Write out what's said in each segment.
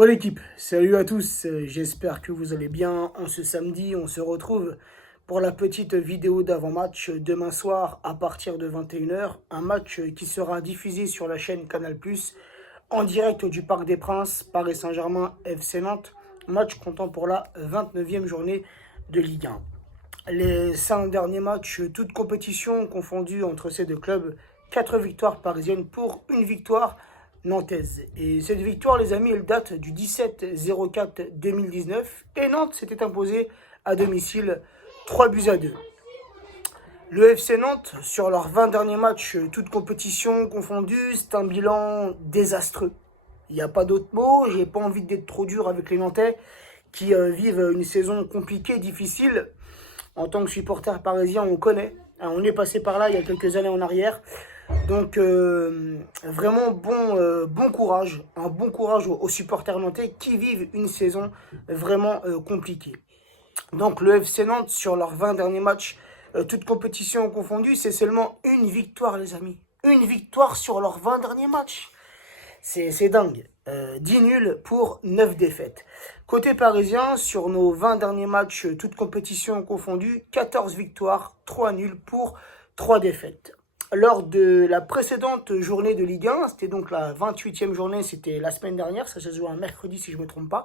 Ouais l'équipe, salut à tous, j'espère que vous allez bien. En ce samedi, on se retrouve pour la petite vidéo d'avant-match demain soir à partir de 21 h. Un match qui sera diffusé sur la chaîne Canal+, en direct du Parc des Princes, Paris Saint-Germain, FC Nantes. Match comptant pour la 29e journée de Ligue 1. Les 5 derniers matchs, toutes compétitions confondues entre ces deux clubs, 4 victoires parisiennes pour une victoire nantaise. Et cette victoire, les amis, elle date du 17-04-2019. Et Nantes s'était imposé à domicile 3-2. Le FC Nantes, sur leurs 20 derniers matchs, toutes compétitions confondues, c'est un bilan désastreux. Il n'y a pas d'autre mot, j'ai pas envie d'être trop dur avec les Nantais qui vivent une saison compliquée, difficile. En tant que supporter parisien, on connaît. On est passé par là il y a quelques années en arrière. Donc, vraiment bon courage. Un bon courage aux supporters nantais qui vivent une saison vraiment compliquée. Donc, le FC Nantes, sur leurs 20 derniers matchs, toutes compétitions confondues, c'est seulement une victoire, les amis. Une victoire sur leurs 20 derniers matchs. C'est dingue. 10 nuls pour 9 défaites. Côté parisien, sur nos 20 derniers matchs, toutes compétitions confondues, 14 victoires, 3 nuls pour 3 défaites. Lors de la précédente journée de Ligue 1, c'était donc la 28e journée, c'était la semaine dernière, ça se joue un mercredi si je ne me trompe pas.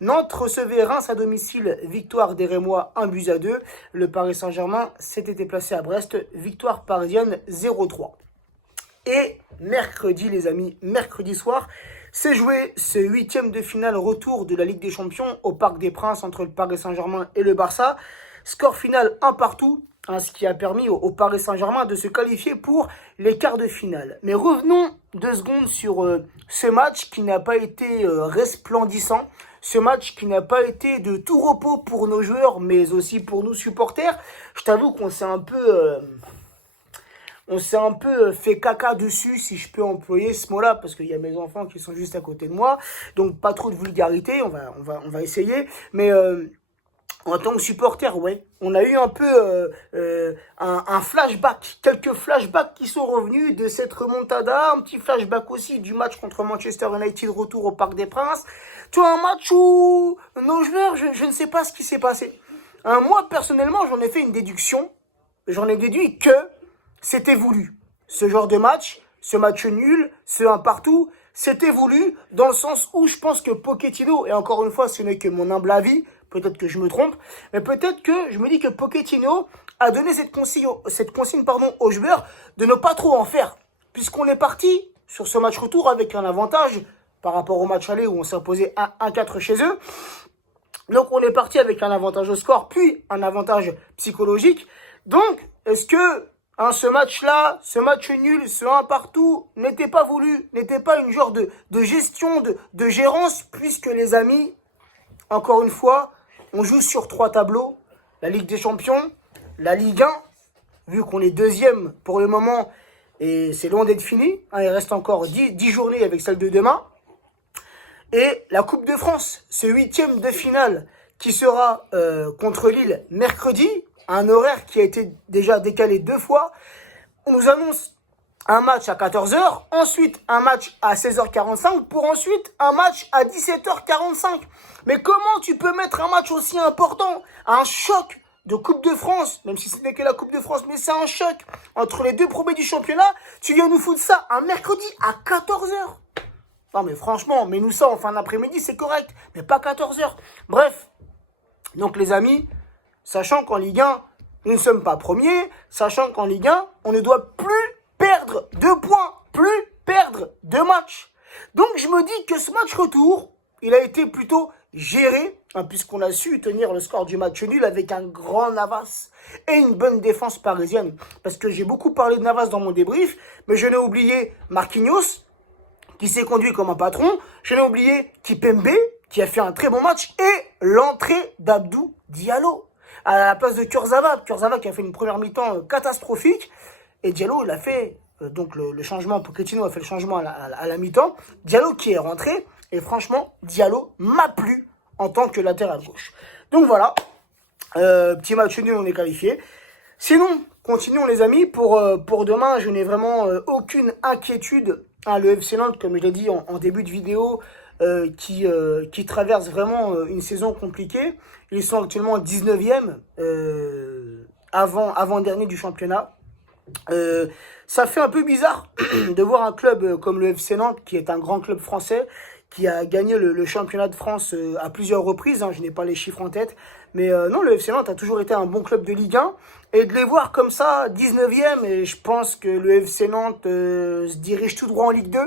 Nantes recevait Reims à domicile, victoire des Rémois 1-2. Le Paris Saint-Germain s'était déplacé à Brest, victoire parisienne 0-3. Et mercredi, les amis, mercredi soir, s'est joué ce 8e de finale retour de la Ligue des Champions au Parc des Princes entre le Paris Saint-Germain et le Barça. Score final 1-1, ce qui a permis au Paris Saint-Germain de se qualifier pour les quarts de finale. Mais revenons 2 secondes sur ce match qui n'a pas été resplendissant. Ce match qui n'a pas été de tout repos pour nos joueurs, mais aussi pour nous supporters. Je t'avoue qu'on s'est un peu... On s'est un peu fait caca dessus, si je peux employer ce mot-là, parce qu'il y a mes enfants qui sont juste à côté de moi. Donc, pas trop de vulgarité, on va essayer. Mais en tant que supporter, ouais, on a eu un peu un flashback. Quelques flashbacks qui sont revenus de cette remontada. Un petit flashback aussi du match contre Manchester United, retour au Parc des Princes. Tu vois, un match où nos joueurs, je ne sais pas ce qui s'est passé. Moi, personnellement, j'en ai fait une déduction. J'en ai déduit que c'était voulu. Ce genre de match, ce match nul, ce 1-1, c'était voulu dans le sens où je pense que Pochettino, et encore une fois, ce n'est que mon humble avis, peut-être que je me trompe, mais peut-être que je me dis que Pochettino a donné cette consigne aux joueurs de ne pas trop en faire. Puisqu'on est parti sur ce match retour avec un avantage par rapport au match aller où on s'est imposé 1-4 chez eux. Donc on est parti avec un avantage au score, puis un avantage psychologique. Donc, est-ce que ce match-là, ce match nul, ce 1-1 n'était pas voulu, n'était pas une genre de gestion, de gérance, puisque les amis, encore une fois, on joue sur 3 tableaux. La Ligue des Champions, la Ligue 1, vu qu'on est 2e pour le moment, et c'est loin d'être fini, il reste encore 10 journées avec celle de demain. Et la Coupe de France, ce 8e de finale qui sera contre Lille mercredi, un horaire qui a été déjà décalé 2 fois. On nous annonce un match à 14 h, ensuite un match à 16 h 45, pour ensuite un match à 17 h 45. Mais comment tu peux mettre un match aussi important, un choc de Coupe de France, même si ce n'est que la Coupe de France, mais c'est un choc entre les 2 premiers du championnat, tu viens nous foutre ça un mercredi à 14 h. Non mais franchement, mets-nous ça en fin d'après-midi, c'est correct, mais pas 14 h. Bref, donc les amis, sachant qu'en Ligue 1, nous ne sommes pas premiers, sachant qu'en Ligue 1, on ne doit plus perdre de points, plus perdre de matchs. Donc je me dis que ce match retour, il a été plutôt géré, puisqu'on a su tenir le score du match nul avec un grand Navas et une bonne défense parisienne. Parce que j'ai beaucoup parlé de Navas dans mon débrief, mais je n'ai oublié Marquinhos, qui s'est conduit comme un patron. Je n'ai oublié Kipembe, qui a fait un très bon match, et l'entrée d'Abdou Diallo à la place de Kurzawa. Kurzawa qui a fait une première mi-temps catastrophique, et Diallo, il a fait donc le changement. Pochettino a fait le changement à la mi-temps. Diallo qui est rentré, et franchement, Diallo m'a plu en tant que latéral gauche. Donc voilà, petit match nul, on est qualifié. Sinon, continuons les amis, pour demain, je n'ai vraiment aucune inquiétude. Le FC Nantes, comme je l'ai dit en début de vidéo, qui traversent vraiment une saison compliquée. Ils sont actuellement 19e, avant-dernier du championnat. Ça fait un peu bizarre de voir un club comme le FC Nantes, qui est un grand club français, qui a gagné le championnat de France à plusieurs reprises. Je n'ai pas les chiffres en tête. Mais non, le FC Nantes a toujours été un bon club de Ligue 1. Et de les voir comme ça, 19e, et je pense que le FC Nantes se dirige tout droit en Ligue 2.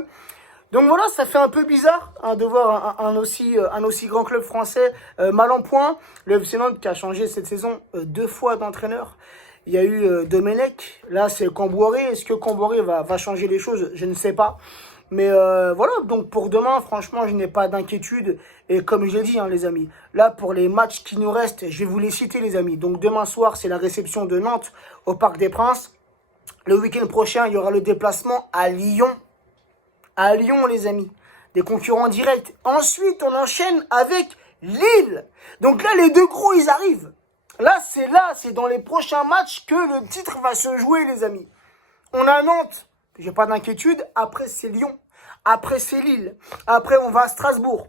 Donc voilà, ça fait un peu bizarre de voir un aussi grand club français mal en point. Le FC Nantes qui a changé cette saison 2 fois d'entraîneur. Il y a eu Domenech, là c'est Camboiré. Est-ce que Camboiré va changer les choses? Je ne sais pas. Mais voilà, donc pour demain, franchement, je n'ai pas d'inquiétude. Et comme je l'ai dit, les amis, là pour les matchs qui nous restent, je vais vous les citer, les amis. Donc demain soir, c'est la réception de Nantes au Parc des Princes. Le week-end prochain, il y aura le déplacement à Lyon. À Lyon, les amis. Des concurrents directs. Ensuite, on enchaîne avec Lille. Donc là, les deux gros, ils arrivent. Là, c'est dans les prochains matchs que le titre va se jouer, les amis. On a Nantes. J'ai pas d'inquiétude. Après, c'est Lyon. Après, c'est Lille. Après, on va à Strasbourg.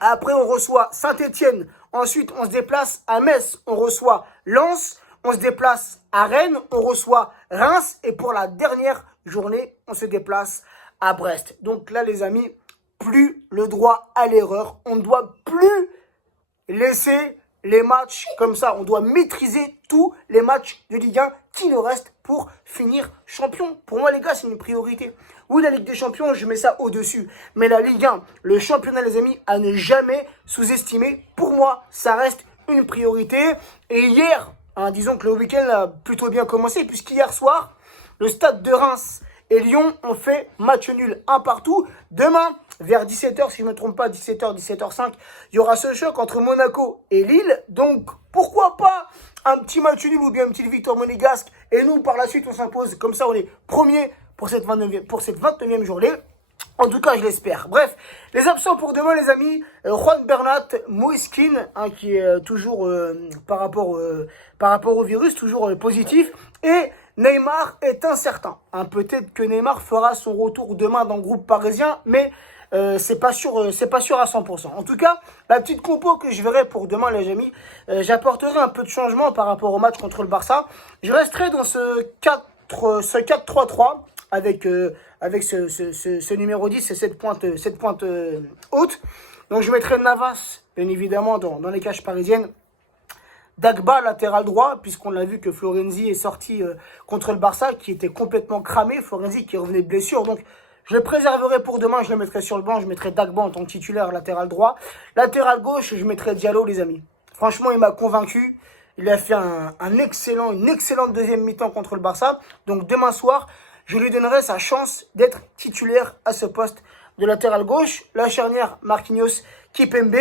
Après, on reçoit Saint-Étienne. Ensuite, on se déplace à Metz. On reçoit Lens. On se déplace à Rennes. On reçoit Reims. Et pour la dernière journée, on se déplace à Brest. Donc là, les amis, plus le droit à l'erreur. On ne doit plus laisser les matchs comme ça. On doit maîtriser tous les matchs de Ligue 1 qui nous restent pour finir champion. Pour moi, les gars, c'est une priorité. Oui, la Ligue des Champions, je mets ça au-dessus. Mais la Ligue 1, le championnat, les amis, à ne jamais sous-estimer. Pour moi, ça reste une priorité. Et hier, disons que le week-end a plutôt bien commencé, puisqu'hier soir, le stade de Reims et Lyon ont fait match nul 1 partout. Demain, vers 17h, si je ne me trompe pas, 17h, 17h05, il y aura ce choc entre Monaco et Lille. Donc, pourquoi pas un petit match nul ou bien une petite victoire monégasque. Et nous, par la suite, on s'impose. Comme ça, on est premier pour cette 29e journée. En tout cas, je l'espère. Bref, les absents pour demain, les amis. Juan Bernat, Moïse Kean, qui est toujours, par rapport au virus, toujours positif. Et Neymar est incertain. Peut-être que Neymar fera son retour demain dans le groupe parisien, mais c'est pas sûr à 100%. En tout cas, la petite compo que je verrai pour demain, les amis, j'apporterai un peu de changement par rapport au match contre le Barça. Je resterai dans ce 4-3-3 avec ce numéro 10 et cette pointe haute. Donc je mettrai Navas, bien évidemment, dans les cages parisiennes. Dagba, latéral droit, puisqu'on l'a vu que Florenzi est sorti contre le Barça, qui était complètement cramé. Florenzi qui revenait de blessure. Donc, je le préserverai pour demain. Je le mettrai sur le banc. Je mettrai Dagba en tant que titulaire, latéral droit. Latéral gauche, je mettrai Diallo, les amis. Franchement, il m'a convaincu. Il a fait une excellente deuxième mi-temps contre le Barça. Donc, demain soir, je lui donnerai sa chance d'être titulaire à ce poste de latéral gauche. La charnière, Marquinhos, Kipembe.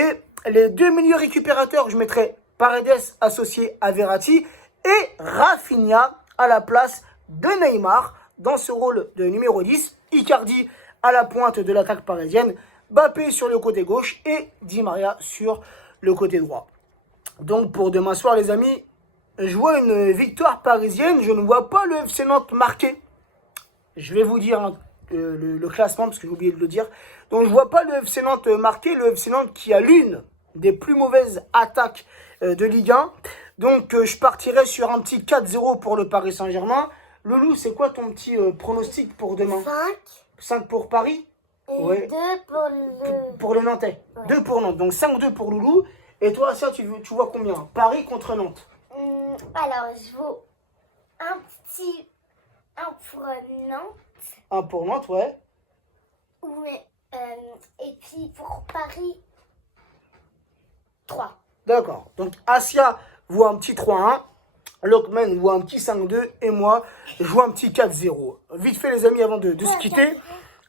Les deux milieux récupérateurs, je mettrai Paredes associé à Verratti et Rafinha à la place de Neymar dans ce rôle de numéro 10. Icardi à la pointe de l'attaque parisienne. Mbappé sur le côté gauche et Di Maria sur le côté droit. Donc pour demain soir, les amis, je vois une victoire parisienne. Je ne vois pas le FC Nantes marquer. Je vais vous dire le classement parce que j'ai oublié de le dire. Donc je ne vois pas le FC Nantes marquer. Le FC Nantes qui a l'une des plus mauvaises attaques de Ligue 1. Donc, je partirai sur un petit 4-0 pour le Paris Saint-Germain. Loulou, c'est quoi ton petit pronostic pour demain? 5. 5 pour Paris? Et ouais. 2 pour Pour le Nantais. Ouais. 2 pour Nantes. Donc, 5-2 pour Loulou. Et toi, ça, tu vois combien? Paris contre Nantes. Alors, je vois un pour Nantes. 1 pour Nantes, ouais. Ouais. Et puis, pour Paris, 3. D'accord. Donc, Asia voit un petit 3-1. Lockman voit un petit 5-2. Et moi, je vois un petit 4-0. Vite fait, les amis, avant de se quitter.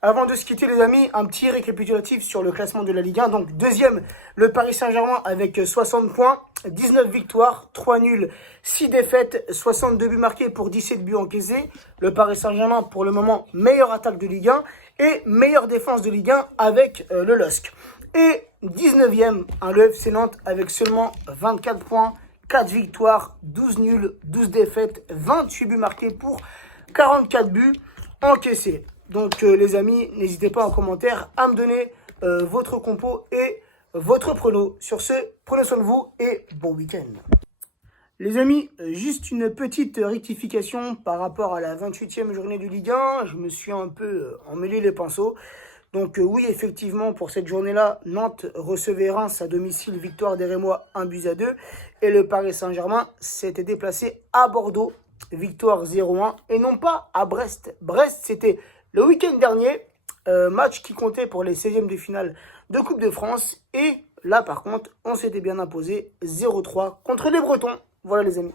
Avant de se quitter, les amis, un petit récapitulatif sur le classement de la Ligue 1. Donc, deuxième, le Paris Saint-Germain avec 60 points, 19 victoires, 3 nuls, 6 défaites, 62 buts marqués pour 17 buts encaissés. Le Paris Saint-Germain, pour le moment, meilleure attaque de Ligue 1 et meilleure défense de Ligue 1 avec le LOSC. Et 19e, le FC Nantes avec seulement 24 points, 4 victoires, 12 nuls, 12 défaites, 28 buts marqués pour 44 buts encaissés. Donc les amis, n'hésitez pas en commentaire à me donner votre compo et votre prono. Sur ce, prenez soin de vous et bon week-end. Les amis, juste une petite rectification par rapport à la 28e journée de Ligue 1. Je me suis un peu emmêlé les pinceaux. Donc oui, effectivement, pour cette journée-là, Nantes recevait Reims à domicile, victoire des Rémois 1-2. Et le Paris Saint-Germain s'était déplacé à Bordeaux, victoire 0-1. Et non pas à Brest. Brest, c'était le week-end dernier, match qui comptait pour les 16e de finale de Coupe de France. Et là, par contre, on s'était bien imposé 0-3 contre les Bretons. Voilà les amis.